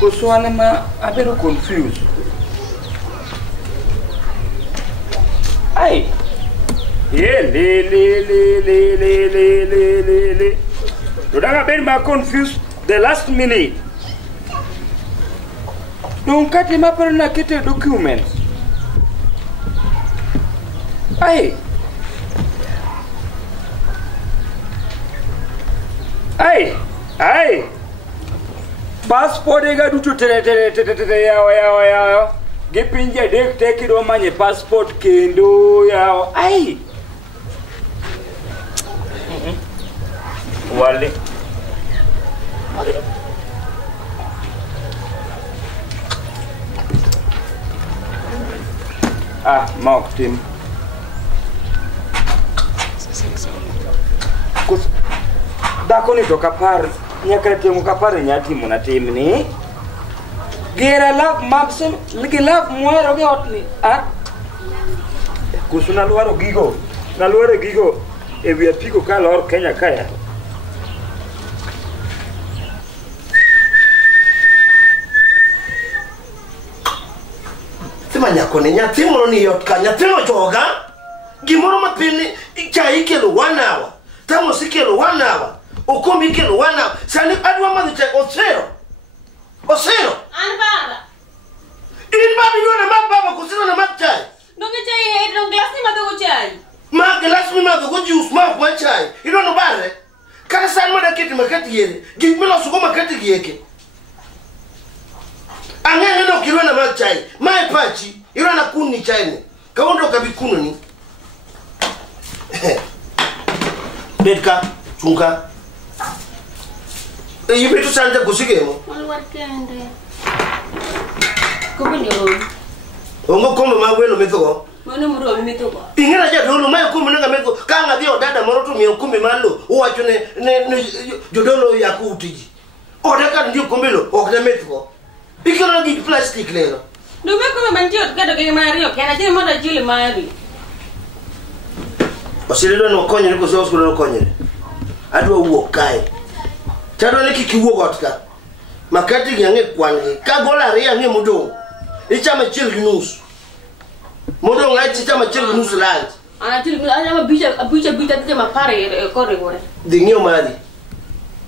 Kuswana ma abero confused. Ay. Le. Dodanga ben ma confused the last minute. Don't cut him up and get a document. Ay. Passport ega dutu yao. Gipinja dek take it omanye passport kendo yao. Ay. Wale. Mock team. Dako ni to kapar nyakare temo kapar nyati mona tim ni gera love mabsem ligi love muero ge otni kusuna luaro gigo e via piko kalor Kenya kaya Tima nyako ni nyati mono ni yot ka nyati no joga gimoro mapini chai kelo 1 hour tamo sikelo 1 hour Okomi kelo 1 hour. Sani adwa madhi chai osero. An baba. In babi yona baba kusina na chai. Donge chai he dong glass ni madho chai. Ma glass mi madho go juice ma kwa chai. Ino no bare. Kala san mo da kiti makati yere. Gimelo suko makati giyeke. Angenge no kilo na chai. Mai pachi ino na kuni chai ni. Kawondo kabikuno ni. Bedka chunga. You better send the Kusigamo. What can they? Come on. Ongo come my will with go. Monumuro mito. Ingana ja dolo mai kumunga meko kanga dio dada moroto mi okumi malo o achone ne jodolo ya kutiji. O da kan dio kumbelo o da metko. Ikona di plastic lero. No me come manjo gado ge mario kana je mo da jili mari. Osile no konye ko so no konye. Adwa wuok kai. Chado le kikiwo gotka. Makati yange kwange. Ka gola ria nge mudo. Ichama chili nus. Mudo ngai chama chili nus land. Ana chili ana bicha tete mapare kore gore. Dingio mali.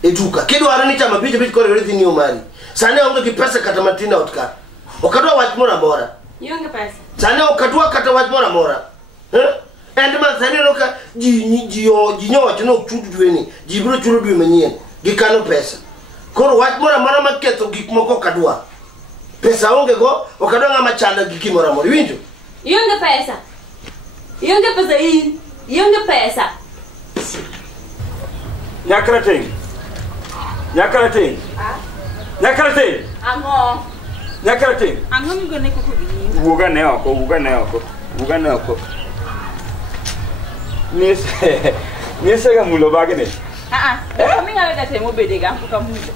Eduka. Kido arani chama bicha kore gore dingio mali. Sane onge kipesa kata matina otka. Okadwa wach mora. Yonge pesa. Sane okadwa kata wach mora. Ende ma sane loka jinyo tino chudu dweni. Jibro chudu dwi menyen. Gikano pesa. Koro wach mora maketo gik moko kadwa. Pesa onge go, okadwa ngama chanda giki mora. Winjo? Yonge pesa in. Yonge pesa. Nyakrate. Ango. Nyakrate. Ango mi gone ko gini. Uga ne oko. Nise ga mulo bagene. Kami ngale kate mo bedega mpuka mulo.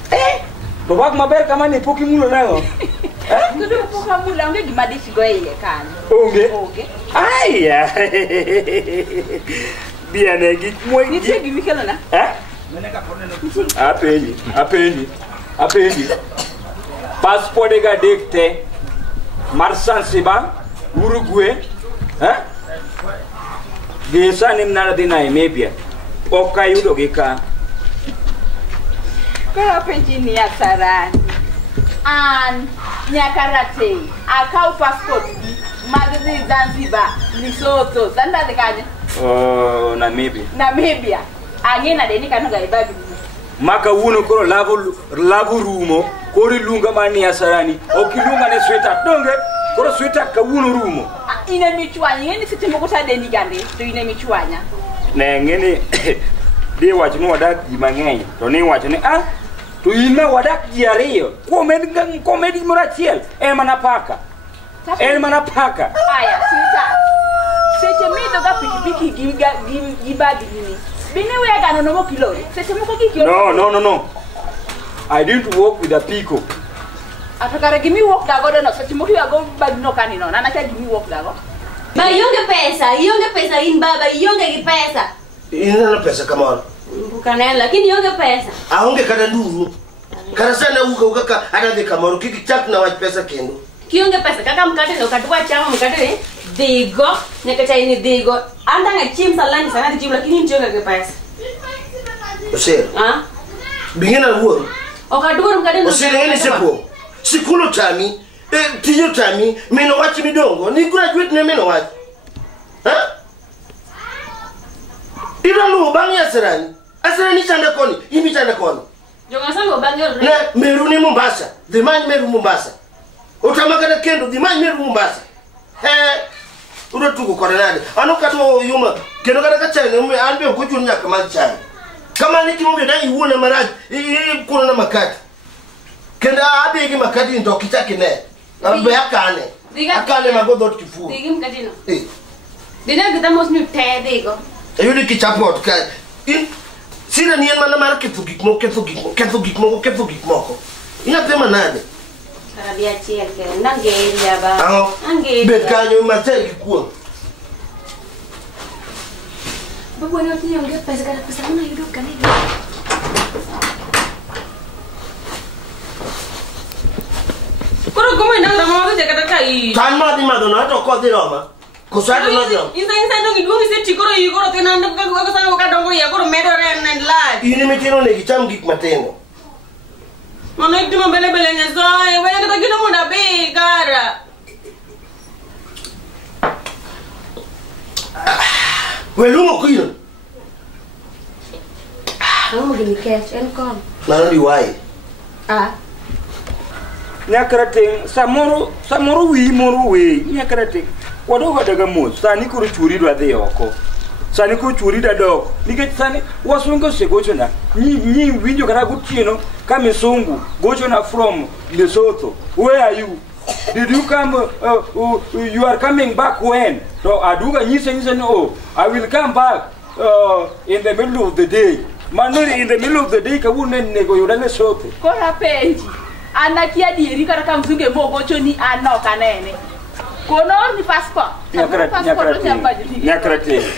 To bag maber kama ni poki mulo nayo. Kudu mpuka mulo onge gimadishi go iye kan. Onge. Aya. Biane gik moy. Ni tegi mikelo na. Apendi. Passport ga dekte. Marsan siba Uruguay. Gesa nimnara dina Namibia. Oka yudo gika. Kaya penji ni asarani. An nyakarate. Akau passport di Madrid Zanzibar, Lesotho, Zanda de kaje. Oh, Namibia. Angena deni kanu ga ibabi. Maka wuno koro lavu rumo. Kori lunga mani asarani. Okilunga ne sweater. Donge. Koro sweater ka wuno rumo. Ine michwanya ngeni sitimo kuta deni gande. To ine michwanya. Ne ngeni dia wacho ni wadak ji mang'eny to ni wacho ni to ina wadak ji ariyo komedi morachiel mana paka aya sita seche mido ga pikipiki gi bagi ni bine we ga no mo kilo seche moko gi kilo no I didn't work with the people atakare give me work da go no seche moko ya go bagi no kanino na cha give me work da go ba yonge pesa in baba yonge pesa ina na pesa kama Bukanela lakini yonge pesa. Aonge kada nduru. Kara sana uka ka ada de kamoro kiki chak na wach pesa kendo. Kionge pesa kaka mkate no katwa chama mkate digo nyaka chai ni digo anda ngachim salani sana digo lakini ndio ngeke pesa. Ose. Ah? Bingena ruo. Okaduru mkate no. Ose ni sepo. Sikulo tami, tiyo tami, meno wachi midongo. Ni graduate ne meno wachi. Ha? Ila lu bangi asirani. Asirani chanda koni, imi chanda koni. Jonga sango bangi already. Ne meru ni Mombasa. The man meru Mombasa. Utamagana kendo the man meru Mombasa. Uro tuko kwa nani? Ano kato yuma. Kendo kada kachana ume anbe kuchunya kama chana. Kama niki mumbe dai uone maraji, kuna na makati. Kenda abegi makati ndo kitaki ne. Ambe akane. Akane magodot kifu. Digi mkate no. Dina kita mos mi te digo. Ayudi kichapot ka. Sira ni mana mara ketugikmo. Ina tema nade. Karabia chiel ke nangelia ba. Aho. Angelia. Bekanyo mate kikuo. Babu ana tiyo nge pesa kana pesa mana yudo kane. Koro como ina rama mo je kata kai. Kan ma di madona to ko di Roma. Kusado no di Roma. Insa no ngidungi se tikoro yigoro tena ndo ka sana ka dongo ya koro medo ren and live. Ini mitino ne gicham gik mateno. Mano iktima bele nyeso, wena kata kino munda be gara. Welumo kuino. Kamu gini cash en kon. Nana di wai. Nyakarating samoro wi moro we nyakarating wado daga mos sani kuru churi do adhi oko sani kuru churi da dok nikech sani wasungo se gochona ni winjo kata gotieno kama sungu gochona from Lesotho. Where are you? Did you come you are coming back when? So aduga nyise no, I will come back in the middle of the day. Manori in the middle of the day kabune nego yoda Lesotho. Kora penji. Anakia diri kara kamzunge mogo choni anoka nene. Kono ni passport.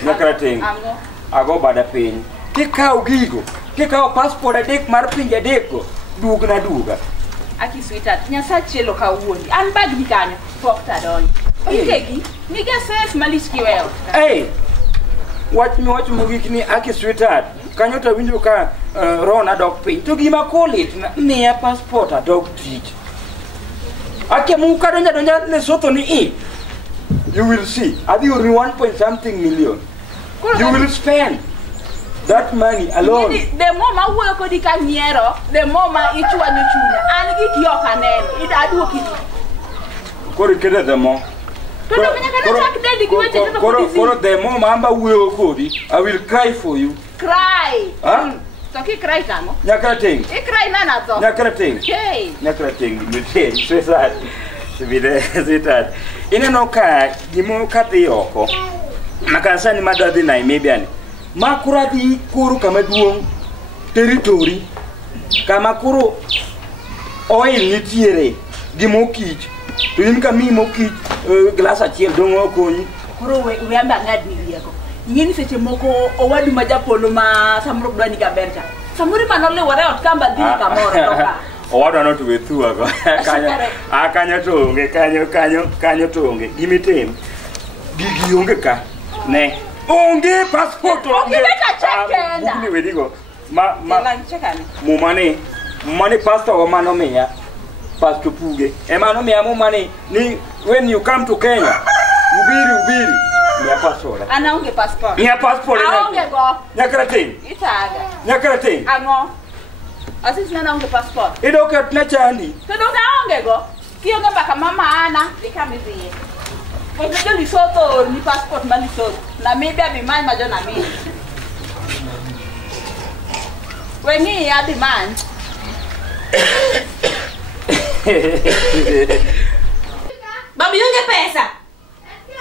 Nyakarating. Ago bada piny. Kikao gigo. Kikao passport adek mar pinje adeko. Duga. Aki sweetheart. Nyasa chelo kawuoni. An bag ni kanyo. Pokta doni. Ikegi. Niga ses malishki weo. Hey. Watch me gikni aki sweetheart. Kanyo ta winjo ka Rona dog piny. To gima kolit miya passport a dog tich. Ake muka donja Lesotho ni i. You will see. Abi uri 1.something million. You will spend that money alone. The more ma wuoyo kodi ka nyiero, the more ma ichwanyo chunya. An gik yo kaneno. Ida aduoki. Kori kede the more. Koro the more mamba wuoyo kodi, I will cry for you. Cry. Huh? So ki cry tango? Nyakarating. I cry nana to. Nyakarating. Hey. Nyakarating. Mite. Sweetheart. Ineno ka gimo kadhi oko. Makasa ni madadhi na imebiani. Makura di kuru kama duong territory. Kama kuru oil nitiere gimo kich. To in kami mo kich glass achiel dongo konyi. Koro we amba ngadi rieko. Yini seche moko owadu majapolo ma samro dwani gaberta. Samuri manole wore ot kamba dhi kamoro toka. Owadu no to wethu ago. Kanyo tonge. Gimitem. Gigi onge ka. Ne. Onge passport onge. Bukni wedigo. Mumane pastor wa mano meya. Pastor Puge. Emano meya mumane ni when you come to Kenya. Ubiri. Mia passport. Ana unge passport. Mia passport. Aonge go. Nyakarating. Itaga. Nyakarating. Ango. Asisi nana unge passport. Ido ket na chandi. Todo aonge go. Kionge baka mama ana likamizie. Kwa hiyo Lesotho ni passport ma Lesotho. Na maybe abimani majona mimi. Weni ya demand. Babi yonge pesa.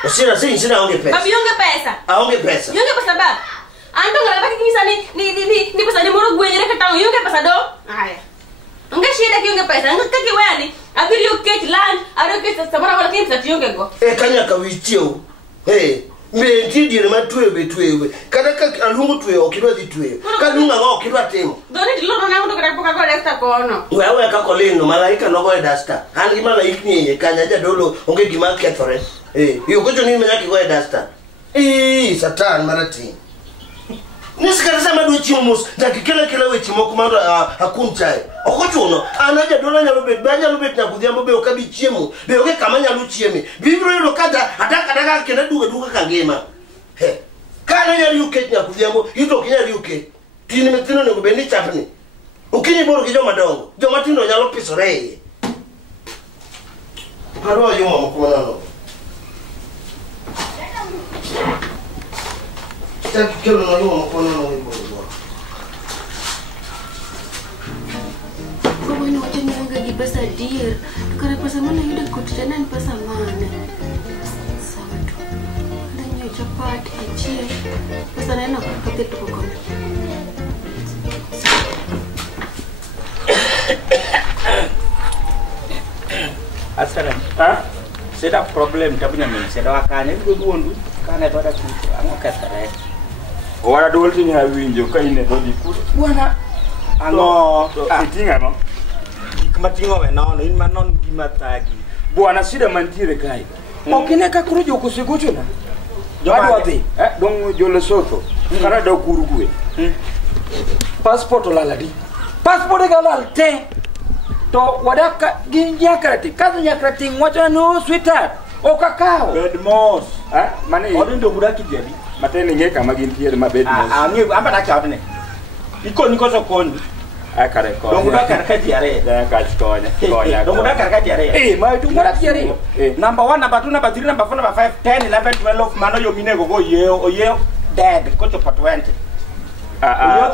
Sina onge pesa. Babi yonge pesa. Aonge pesa. Yonge pesa ba. Ando ngala kisa ni pesa ni moro gwenyere katang yonge pesa do. Aya. Nga shida kionge pesa. Nga kaki wali. Abiri yo kech land. Aro kech samara wala kimsa yonge go. Kanya ka wichio. Hey. me ti dire ma tuwe be tuwe kada ka alungu tuwe okidwa di tuwe ka lunga go okidwa timo doni dilo na ngundo kada poka go dasta kono wewe ka kolino malaika no go dasta han gi malaika ni kanya ja dolo onge gi ma kethore yo ko joni me nyaki go dasta satan marati nisikata sama do chimus ndakikela kela we chimoko mando akunchai okochuno anaja dolo nyalo bet banya lo bet na kudhiambo be okabi chiemu be oke kama nyalo chiemi bibro yo kata ataka kena duga kangema he kana nyalo yuke na kudhiambo ito kinya yuke tini metino ne bendi chapni ukinyi boro kijo madongo jo matino nyalo pisore paro yo mama kuma nano kelo na yo mama kuma nano ibo Kau ini macam yang gak di pasar dia. Karena pasar mana yang dah kutiran pasar mana? Sama tu. Ada nyu cepat kecil. Pasar mana nak pakai tu kau? Asalan. Seda problem tapi nyamin. Seda wakane itu dulu. Karena itu ada kutu. Anu kata deh. Orang dulu sini hawinjo kaine tu di kutu. Buana. Ano. Sitinga no. Matingo we no in manon gimatagi buana sida mantire kai okene ka kurujo kusigocho na jado ati dong jole soto kara do kurugue passport laladi passport galal te to wadaka ginja krati kaza krati ngwacha no sweetheart o kakao bedmos mane odindo mudaki jadi matene ngeka magintiere mabedmos ngi amba dakawne niko sokoni kare ko dong udah karka diare da ka skonya dong udah karka diare ma itu udah diare number 1 number 2 number 3 number 4 number 5 10 11 12 mano yo mine go ye dead ko to 20 yo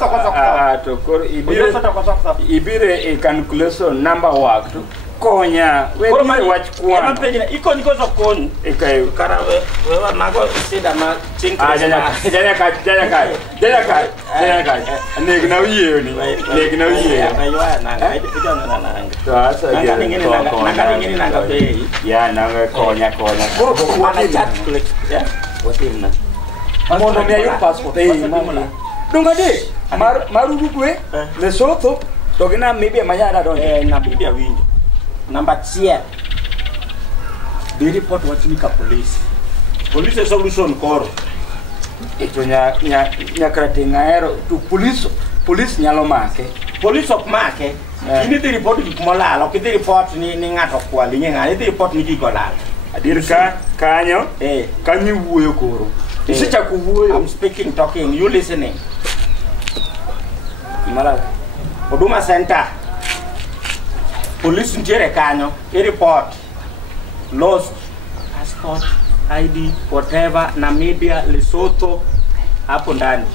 to kor ibire calculation number work to konya we watch kwa ma pejina iko niko sokoni kai karawe wewe nago sida ma chink jaya ka negna wiye ni negna wiye ayo na ijo na to asa ge ngini nanga pe ya nanga konya ko ana chat click ya wotimna mondo me ayo passport mama dunga de marudu kwe Lesotho dogina maybe manyada don na bibia winjo number 10 the report wachinika police solution koro ito nya krate ngaero to police nyalo make police ok make ini the report di kumolalo ki the report ni ngato kwali ngani the report ni gigolalo adir ka kanyo kanyi wuoyo koro isicha kuwuoyo I'm speaking talking you listening mala Huduma Center police njere kanyo report lost passport ID whatever Namibia Lesotho hapo ndani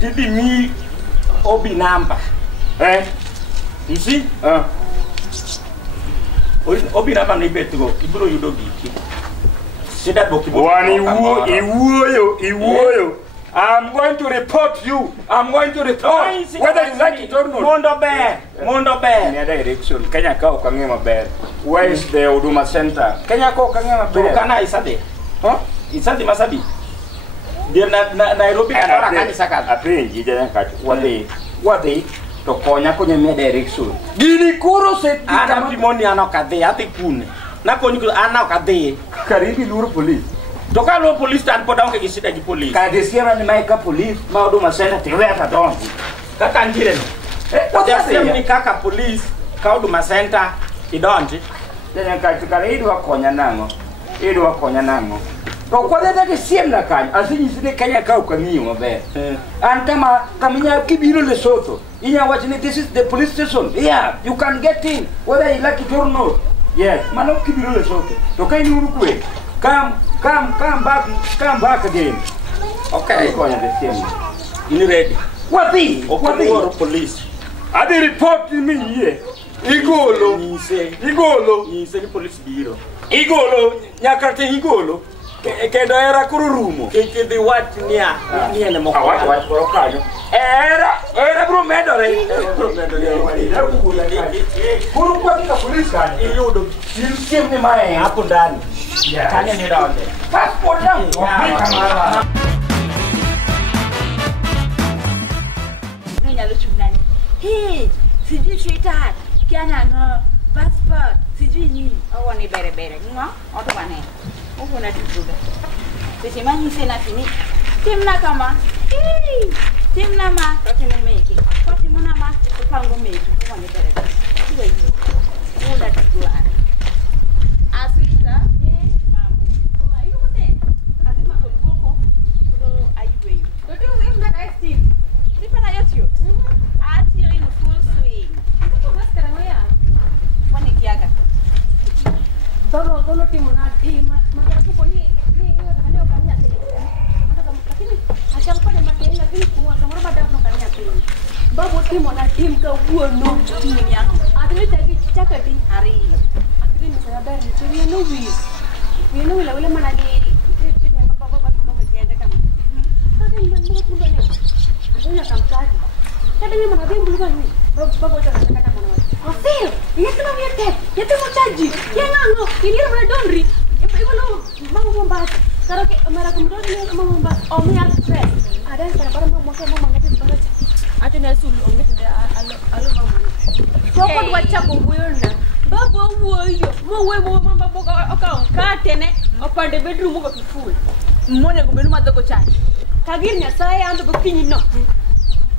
didi mi obi number you see obi number ni betgo ibro yudogi sida bokibo wani iwuoyo I'm going to report you. I'm going to report whether you like it or not. Mondo bear. Ni direction. Kenya kao kangema bear. Where is the Huduma Center? Kenya kao kangema bear. Kana isade. Isade masabi. Dia Nairobi kanora kani sakat. Apenji jana kati. Wade to konya kwenye me direction. Gini kuro se ana pimoni anokade ati kune. Na konyi ana okade. Karibi luru police. Toka lo police tan po daw ke gisida di police. Ka desiera ni mai ka police, ma Huduma Center te weta don. Kaka njire no. Wajase ni kaka police, ka Huduma Center idonji. Denya ka tukare idu wakonya nango. To kwa dede ke siem na kanya, asini sine Kenya ka ukangiyo mabe. Antama kaminya kibiro Lesotho. Inya watching this is the police station. Yeah, you can get in whether you like it or not. Yes, mano kibiro Lesotho. To kai nuru kwe. Come back again. Okay. You ready? What the police? I did report to me here. Igolo. Ni se police biro. Igolo, nyakarte igolo. Kedo era kururumo. Ke the what nia ne mo. What porokanyo. Era bro medore. Kuru kwa police kan. Iludo. Silsiem ni mae hapo ndani. Kalian ni dah ada. Pasport lang. Nganya lucu nani. Hey, sijui sweetheart. Kiana ngo passport. Sijui nini. Oh, ni bere-bere. Ngo, oto bane. Uko na tutuga. Sema ni sena sini. Timna kama. Hey, timna ma. Kati mumeki. Kati muna ma. Upango meki. Uko ni bere-bere. Tuga hiyo. Una tutuga. Aswita. Mambo. Oh, ayo kote. Azima koliboko. Kudo ayuwe. Kote uzimda kaesti. Sipana yotio. Atio in full swing. Kuto maskara wea. Wani kiaga. Baba kalau timu nanti maka aku poni ni ada okanya teh. Lakini acha pada mateni lakini kuwa kama pada okanya teh. Baba timu nanti mka buono Timu yang adile tagi chakati hari. adile misalnya dari itu dia nuwi. Dia nuwi lah mana di baba kama kiada kama. Kadang mana pun ni. Adanya kam tadi. Kadang mana dia belum ni. Baba jangan kata mana. Afir, dia tu nak lihat. Dia tu mau caji. Dia ngano. Ini mana donri. Ibu lo mau membahas. Kalau ke mereka kemudian dia mau membahas. Om yang stress. Ada yang pada mau ngati bahas. Ada nasul om gitu dia alo mama. Kau dua campur buana. Baba woyo. Mau mama boga akau katene. Apa de bedroom boga full. Mmoja kubenuma toko chani. Kagirnya saya ando begini no.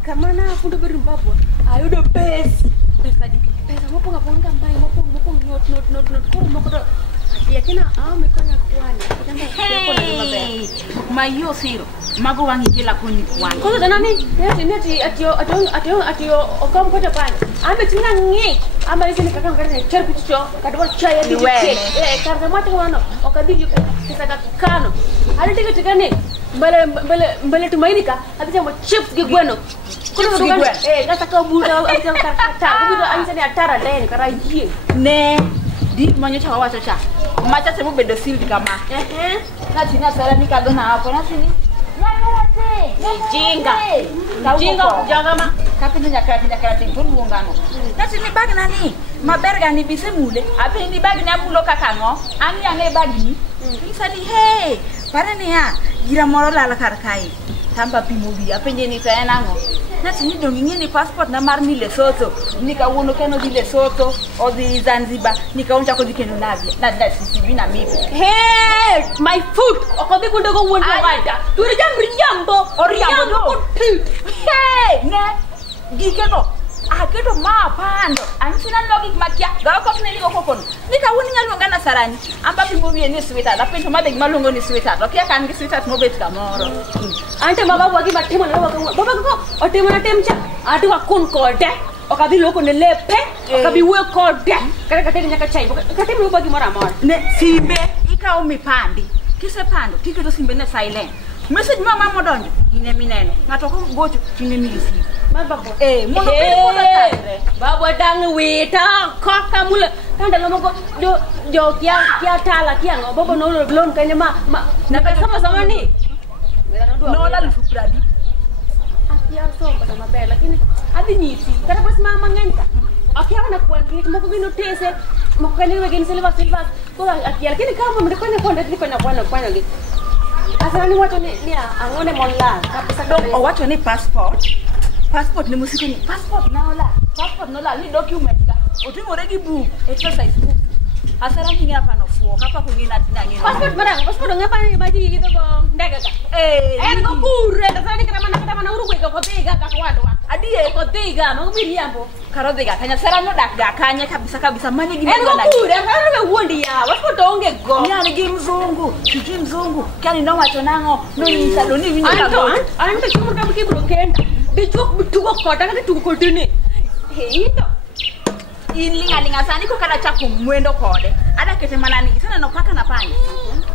Kamana aku udah bedroom babo. Ayo udah pes. Pesa mo pong apong kampay mo pong not ko mo ko dia kena mekanya kwani Hey, mayo siro. Mago wangi kila kuni kwani. ko da nani neti atio okam ko japan ame tina ngi ame sini kakang karne cherpi cho kadwa chaya di karna mata wano okadi kita kano ada tiga tikane bale tumainika hadi jamo chips gigweno kuno dugan kata kau buda aja kata buda anisa ni atara lain kara yie Ne, di manyo chawa chacha. Macha semu bedo sil di kama. Na tina sala ni kagona hapo na sini. Nyakarate. Jinga jaga ma. Kapi ni nyakarate pun muungano. Na sini bag nani? Maberga ni bise mule. Ape ni bag ni amulo kakango. Ani ange bag ni. Isani hey. Para ni ya. Gira moro la karkai. Tamba pimobi ape ni tena ngo. Na sini dongingi ni passport na marmi Lesotho. Nika uono keno di Lesotho o di Zanzibar. Nika uncha ko di keno navia. Na sisi bina mibi. hey my foot okodi kundo go won wada turi jambo do. Hey, ne. Gikeno. Aketo ma pando. Ansina logik makia. Ga ko ne liko kokon. Nika woni nyalo ngana sarani. Amba pimobi ni sweeter. Da pento mabeg malongo ni sweeter. Okia kan gi sweeter no bet kamoro. ante baba wagi matti mana baba ko ote mana temcha atu akun kode okabi loko ne lepe okabi we kode kata nyaka chai kata mi bagi mara mara Ne simbe ikao mipandi. Kise pando tiketo simbe ne silent. Message mama modonjo ine mineno. Ngato ko gocho ine milisi. baba Mono pe ko la tare. baba dang wita ko kamula kanda lomo ko do kia tala kia ngo baba no lon kanya ma na sama ni No la lufupradi. Akia so pada mabel lakini adi nyiti kada pas mama ngenta akia wana kuan kini mo ko tese mo ko kani wagin silva ko akia lakini kama mo ko ne ko ndati ko na kwana ngi asana ni wato ni angone monla kapisa Donc o wacho ni passport ni musiko ni passport no la ni document ka otimore gi book exercise book asara nginga pano fuo kapa kungina tinangi passport ngapa ni baji gitu ko ndaga ka ko kure da sani kata mana uru ko tiga ka kwado adie ko tiga mo biriambo karodega kanya sara no dak ga kanya kabisa manye gi ko kure kana be wondi ya passport onge go yani gi mzungu kani no wacho nango no ni saloni vinya anto chuma ka ki brokenda bitugo kota ka tugo kotini heito linga sani ko kada chako mwendo kode ada kete manani sana no paka na pani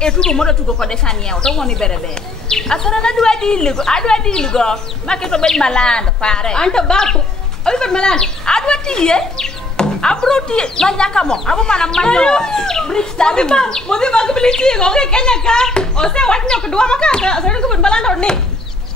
etugo modo tugo kode sani ya to woni berebe asana na adwa diligo maketo ben malanda pare anto babu oyi ben malanda adwa tiye abruti na nyaka mo abo mana manyo brista modi ba ko biliti ko ke kenya ka o se watno ko dua maka asana ko ben malanda ni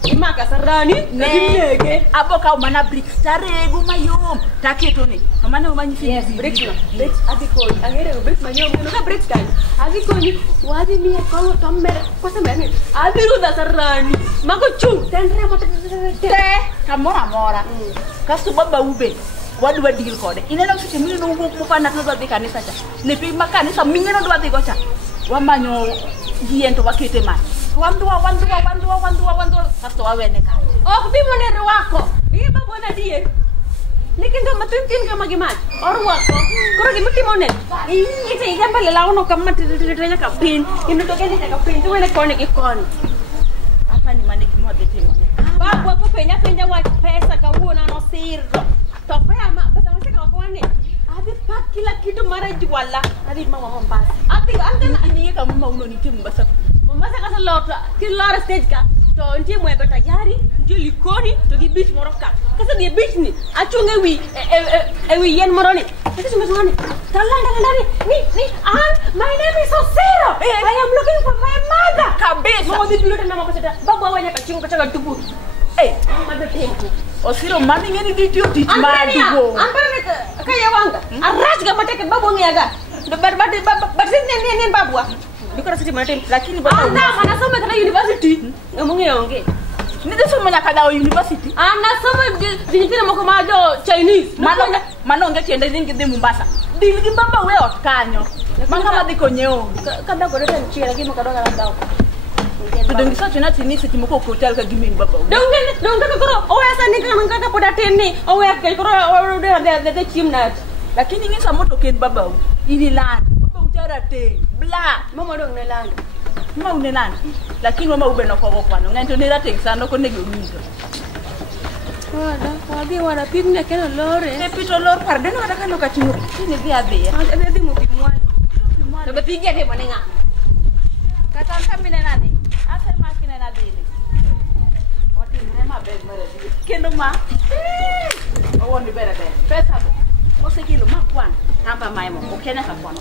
Imaka sarani nege aboka mana bricks tarego mayom taketo ni amane umanyisi yes bricks no bricks adiko agere bricks mayom no ka bricks kan adiko ni wadi ni ko tommer ko samene adiru da sarani mako chu tendre mo te kamora mora kasu baba ube wadu wadil kode ineno sisi mimi no ko fana tazo de kanisa cha ne pe makanisa mingeno do ade gocha wamanyo giento wakete man wandu kasto awene ka oh bi monere wako bi babo na die nikindo matintin kama gimat or wako koro gimuti monet ite igamba le launo kama titenya ka pin ino to kende ka pin to wele kone ki kone apa ni mane gimode timone babo ko penya wa pesa ka uona no sirro to pea ma pesa masika kwa ne adi pak kila kitu mara juwala adi mama Mombasa adi angana ini kama mama uno ni timu basa Mombasa kasa lota kila stage ka to nje mweko tayari nje likoni to gi beach moroka kasa di beach ni achunge wi wi yen moroni kasa sumeswani talanda ni my name is Osiro I am looking for my mother kabisa mama di dulu tena mama sada babu awanya kachingo kachaga tubu mother tempo Osiro mani ngeni di tio di madu ampara ni kaya wanga araj ga mateke babu ngiaga nen babu dikora sisi mana tem lakini babu anda mana soma kana university ngomonge yonge nide soma nyakada university ana soma dijitira moko majo Chinese mano nge tiende zingi di Mombasa diligi baba we otkanyo manga madiko nyeo kada gore tan chira gimo kadoga landao tudongi sa chuna tini siti moko hotel ka gimi baba dong koro oya sani kan kaka poda tenni oya ke koro de chimna lakini ngisa moto ken baba ini land baba utara te bla mama dong ne land mama une land lakini mama ube no kogo kwano ngento ne rate sano ko nego mizo wadi wada pigna keno lore e pito lor pardeno kada kano katingo ni dia be ade mo pimwan to be pigya ke manenga kata kamine nani ase makine na dele oti nema be mare kendo ma o woni bere be pesa bo o se kilo ma kwan tamba mai mo o kene ka kwano